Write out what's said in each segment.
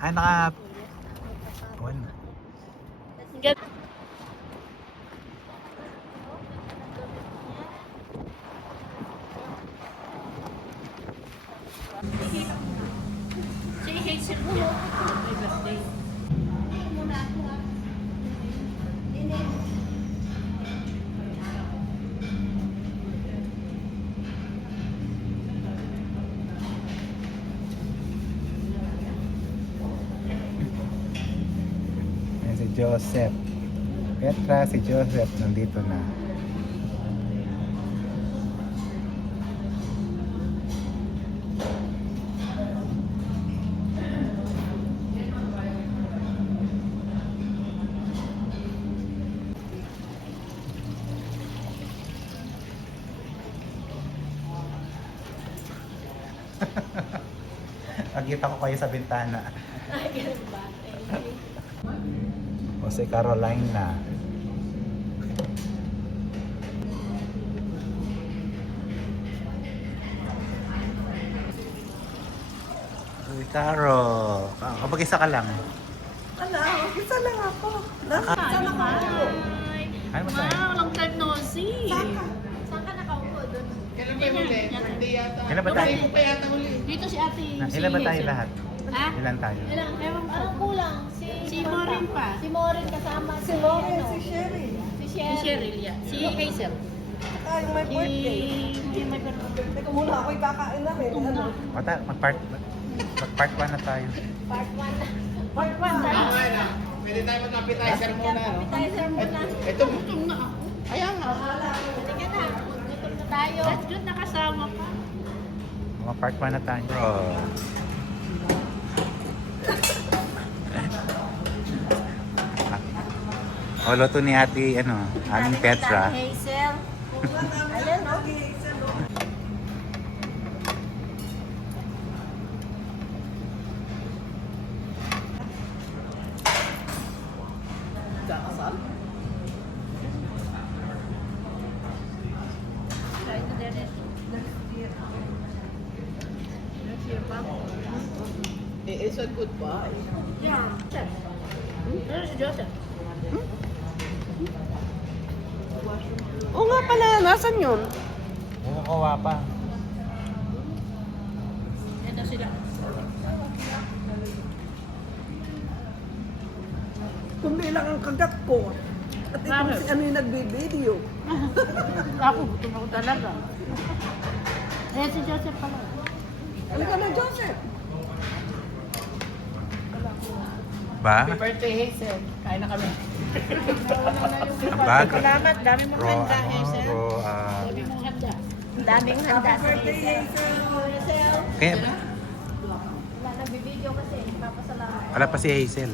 Ay, naka... One. Si Hazel mo, may birthday. Ayan si Joseph. Petra, si Joseph nandito na. Nakita ko kayo sa bintana. Ay, ganun ba? O si Caroline na. Uy, Caro. Kapag isa ka lang. Ala, isa lang ako. Nasaan ako? Ay, masaya. Wow, long time no see. Saan ka nakaupo doon? Kailan ba yung huli? Birthday yata. Ilan ba tayo? Birthday mo pa yata huli. Dito si ate. Ilan ba tayo Hazel. lahat? Ha? Ilan tayo? Ilang? Ewan ko. Anong kulang? Si Maureen pa. Si Maureen kasama. Si Lauren, ano? si Sherry. Si Si Sherry. Cheryl, yeah. Si Hazel. Saka yung may birthday. Si may birthday. Teka muna, ako'y kakain na rin. Ano? Mag-part 1 na tayo. Part 1 na. Part 1 na. Okay na. Pwede tayo mag-appetizer muna, no? Appetizer muna. Ito, Gutom na ako. ayan nga. Halika na. Gutom na tayo. That's good, nakasama pa. Mag-part 1 na tayo. Bro. O, luto ni ate, aming Petra. Hazel. Ayan, no? Kakasal? Kain na din. Next year pa. It's a goodbye. Yeah. Pero si Joseph. Oo nga pala, nasan yun? Kukuha pa. Yan na sila. Kumilang ang kagat ko. At itong Bakit? si ano yung nagbibideo. Ako, gutom ako talaga. Eh, si Joseph pala. Halika na, Joseph. Ba? Happy birthday, Hazel. Kain na kami. Ang bag. Salamat, dami mong Ro, handa, Hazel. Dami mong handa. Ang daming handa sa Birthday, Hazel. Hazel. Kaya, Wala, nagbibideo kasi. Papasalamat. wala pa si Hazel.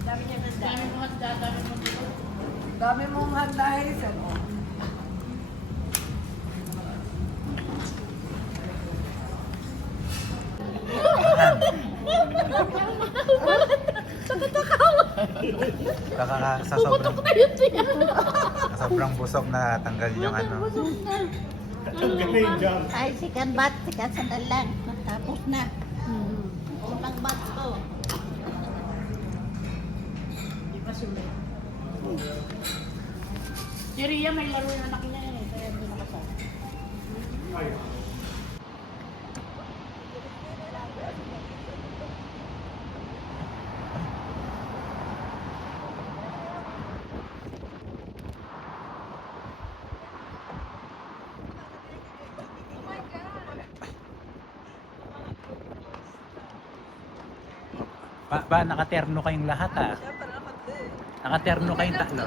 Dami niya handa. Dami mong handa, dami mong handa. Dami mong handa, Hazel. Oh. Sa Puputok na yun siya. sobrang busog na tanggal yung Ay, sikan bat, sikan sandal lang. Tapos na. Unang bat ko. Di ba sulit? Si Rhea may laro yung anak niya eh. Kaya hindi nakasama. Nakaterno kayong lahat ha? Nakaterno kayong tatlo?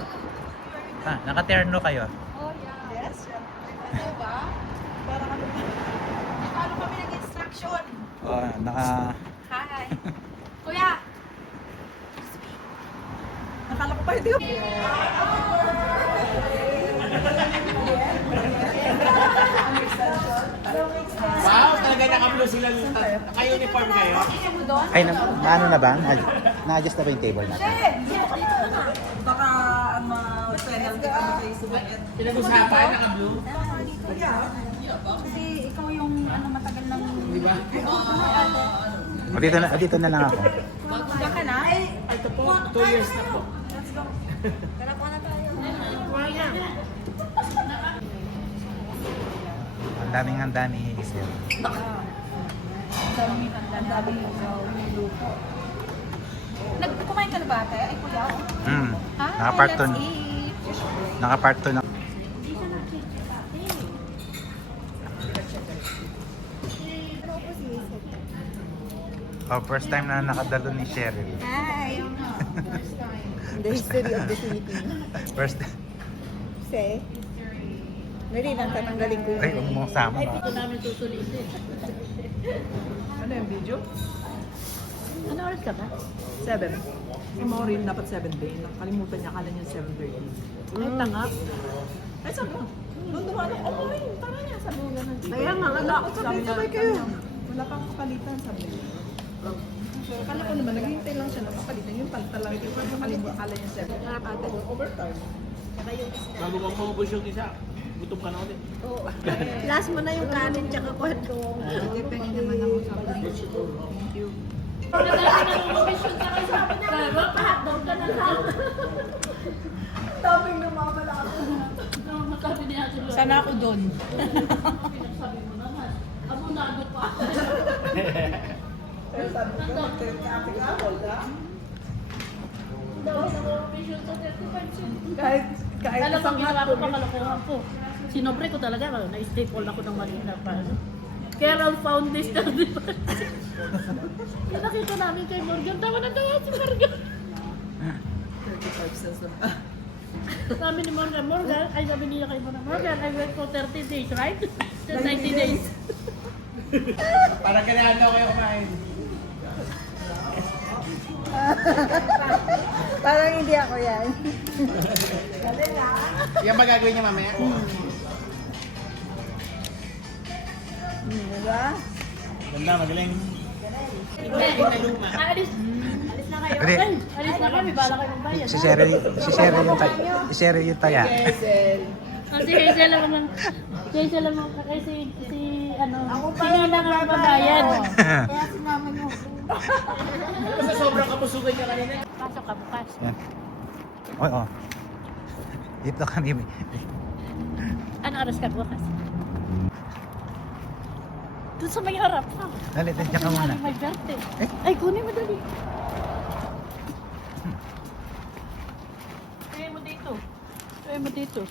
Ha? Nakaterno kayo? Oh, yeah. Yes, Diba? Paano kami nag-instruction? Hi. Kuya! Nakala ko pa hindi ko. Wow, talaga naka-blue sila. Naka-uniform kayo. Ay, ano na ba? Na-adjust na ba yung table natin? Baka ma-penalty ka na sa isubukin. Pinag-usapan, naka-blue. Kasi ikaw yung matagal ng... Di ba? Dito na lang ako. Magpunta ka na? Ito po, 2 years na po. Let's go. Tara po na tayo. Ang daming handa ni Hazel. Ang dami luto. Kumain ka na ba, ate? Ay, kuya. Naka-part 2. Naka-part 2 na. Oh, first time na nakadalo ni Cheryl. Hi! The history of the Philippines. First Say, Mary, lang tatanggalin ko Ay, huwag mong sama. Ay, dito namin susulitin. Ano yung video? Ano oras ka ba? 7. Yung Maureen dapat 7 day. Nakalimutan niya, kala niya 7:30. Ay, tanga. Ay, sabi ko, doon naman ako, Maureen, tara niya. Sabi ko ganun. Kaya nga, wala ako Sabay kayo. Wala pang kapalitan, sabi niya. Kala ko naman, naghihintay lang siya na kapalitan. Yung palitan lang, ito nakalimutan, kala niya 7. Overtime. Bago ka maubos yung isa, gutom ka na ulit. Last mo na yung kanin tsaka kwento. Depende naman ako sa Thank you. Topping na mawala ako. Sana ako doon. Pero sabi ko, magkakati ka, hold ha? Kahit Alam mo, isang ginawa ko hotdog. pa kalokohan ko. Sinobre ko talaga, na-staple ako ng Manila pa. Carol found this na, di ba? Yung nakita namin kay Morgan, tawa na tawa si Morgan. 35 cents na. Sabi ni Morgan, ay sabi niya kay Morgan, I wait for 30 days, right? 90 days. Para kailangan daw kayo kumain. Parang hindi ako yan. Yan ba gagawin niya mamaya? Diba? Ganda, magaling. Alis na kayo. Hindi. Ay, alis na kami, bala kayo ng bayan. Si Cheryl yung taya. Kasi Hazel naman, kasi sila na nga babayan. Kaya sinama niyo ako. Basta sobrang kapusugan niya kanina. Pasok ka bukas. Yan. Oo. Dito kami. Ano oras ka bukas? Doon sa may harap ha. Dali, nandiyan ka muna. May birthday. Eh? Ay, kunin mo dali. Kaya mo dito. Kaya mo dito.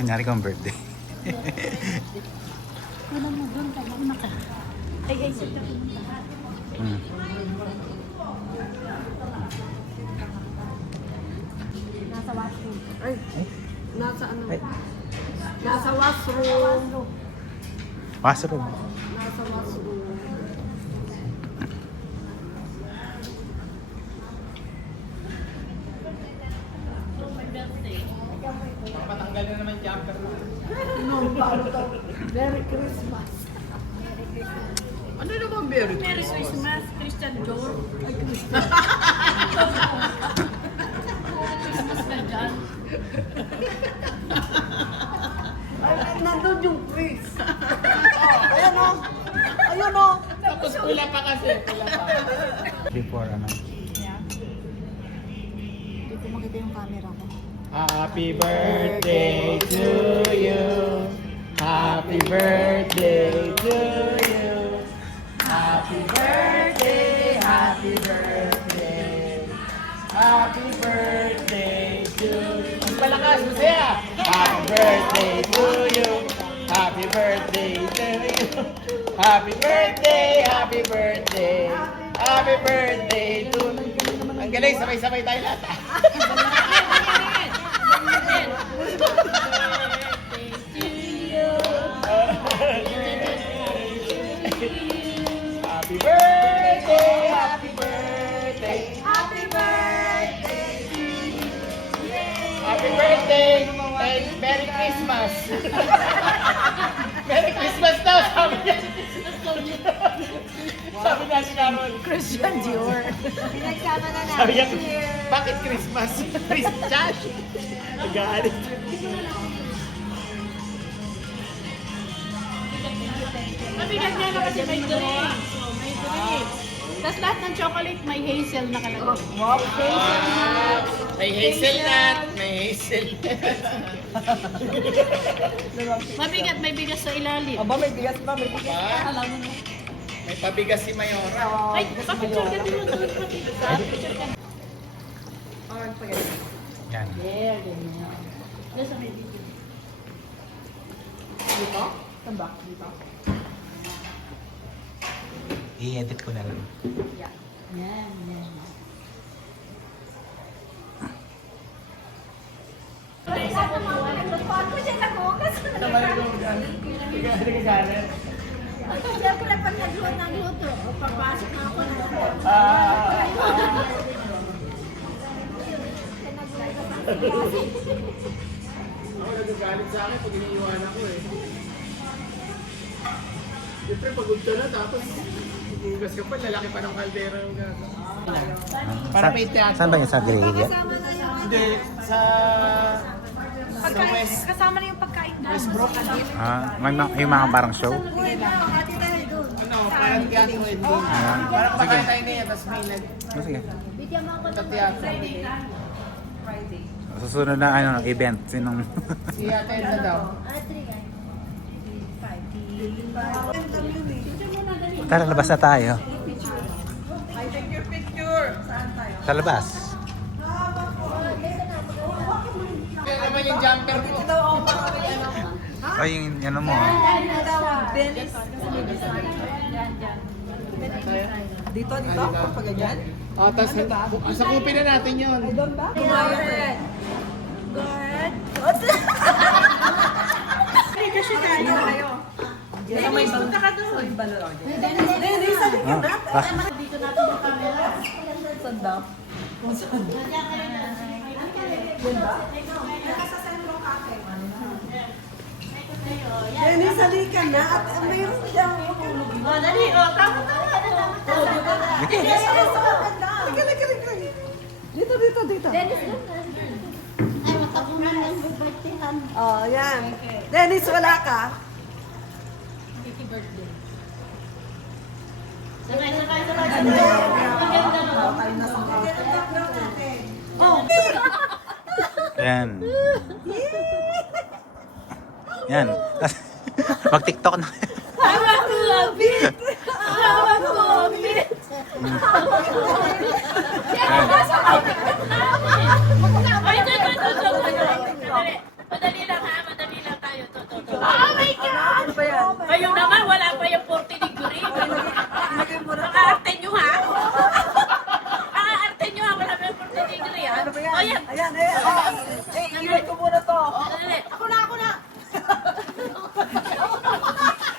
Kunyari kong birthday. Ano mo doon ka? Mauna ka. Ay, sige. Nasa washroom. Ay, nasa ano? Ay. Nasa washroom. Washroom. Nasa washroom. Patanggal na naman jumper. Merry Christmas. Ano naman Merry Merry Christmas, Christian Dior. Ay, Christmas na dyan. Ay, nandun yung Chris. Ayan o. Ayun o. Tapos pula pa kasi. Pula pa. Before ano. Hindi ko makita yung camera ko. Happy birthday to you. Happy birthday to you. Happy birthday, happy birthday. Happy birthday to you. Ang palakas, masaya. Happy birthday to you. Happy birthday to you. Happy birthday, happy birthday. Happy birthday to you. Ang galing, sabay-sabay tayo lahat. Happy birthday, happy birthday, happy birthday to you. Happy birthday and Merry Christmas. Merry si Carol. Christian Dior. Pinagsama na Sabi niya, namin. bakit Christmas? Christian? Nagalit. Mabigat niya na kasi may drink. So, may drink. Tapos lahat ng chocolate may hazel na kalagay. Hazelnut. May hazelnut. May hazelnut. Mabigat, may bigas sa ilalim. Aba, may bigas pa, may bigas. Pa? May pabigas si Mayora. Ay, papicture ka din doon. Papicture ka. Ah, spaghetti. Yan. There, ganyan. Doon sa may video. Dito? Saan ba? Dito? I-edit ko na lang. Yan, yan. Ako siya nagugas. Siyempre, pag nagluto, papasok na ako na. Ako nagagalit sa akin pag iniiwan ako eh. Siyempre pagod ka na tapos hugas ka pa, lalaki pa ng kaldera yung gasa. Para may teatro. Saan ba yung sa Grey? Hindi, sa West. Kasama na yung pagkain na. Westbrook. Yung mga parang show? Ano, parang teatro and doon. Parang Sige. kumakain tayo niya, tapos may Sige. nagtateatro. Susunod na ano, event. Sinong... Si Ate Edna daw. Tara, labas na tayo. I take your picture. Saan tayo? Sa labas. Kaya naman yung jumper ko. Ito, oh, parang ano. Ay, yung ano mo. Dennis. Dito, dito? Pag ganyan? O, tapos sakupin na natin yun. Ay, doon ba? Good. Kasi tayo kayo. May punta ka doon. Dennis, sabi ka na. Dito natin yung camera. Saan daw? Kung saan? Yun ba? Dennis, halika na. At mayroon dyan. Oh, dali. Oh, tama. Dito. Ay, matapunan lang yung birthday-han. Oh, yan. Dennis, wala ka? Sakay. Ang ganda no? Tayo na sa Yan. Yan. Mag-TikTok na. Hawak ko, Abit! Hawak ko, Abit! Ay, ito. Madali lang ha, madali lang tayo. To. Oh my God! Ano ba yan? Kayo naman, wala pa yung 40 degree. Naka-arte nyo ha? Naka-arte nyo ha, wala pa yung 40 degree ha? Ano ba yan? Oh, yan. Ayan, iwan ko muna to. Dali. Ako na.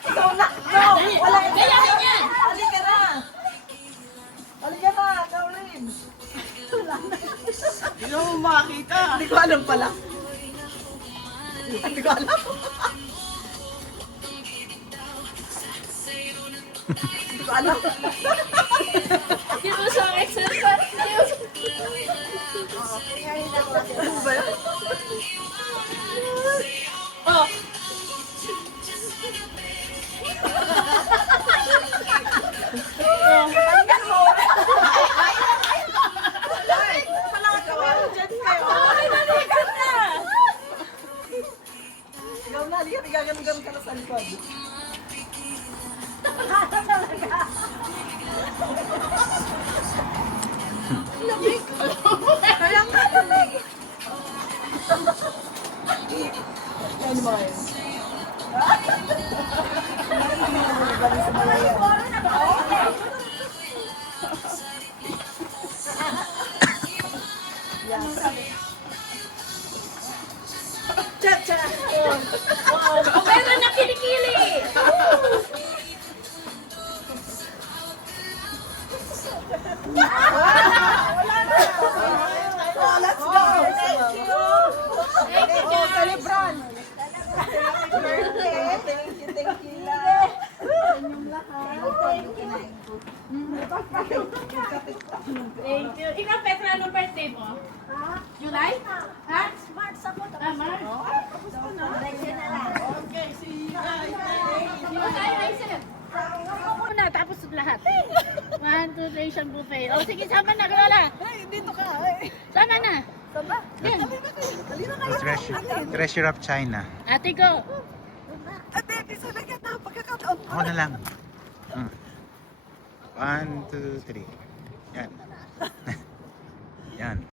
Ikaw na. No, wala. Gayahin yan! Halika na, Caroline. Hindi mo makakita. Hindi ko alam pala. Hindi ko alam. Hindi ko alam. Di mo siyang exercise. Ano ba yan? Oh. Halika mo. Ay, palakaw. Diyan kayo. Halika na! Ikaw na, halika. Ganun-ganun ka na sa likod. Lamig. Kaya nga, lamig. Ano ba yun? Cha-cha! Oh, meron na kilikili! Oh, let's go! Thank you! Thank you, guys. Celebran! siyang buffet. O sige, sama na, Lola. Ay, dito ka. Ay. Sama na. Sama. Yan. Dali na kayo. Treasure of China. Ate ko. Ate, isa na kita. Pagkakataon. Ako na lang. 1, 2, 3. Yan. Yan.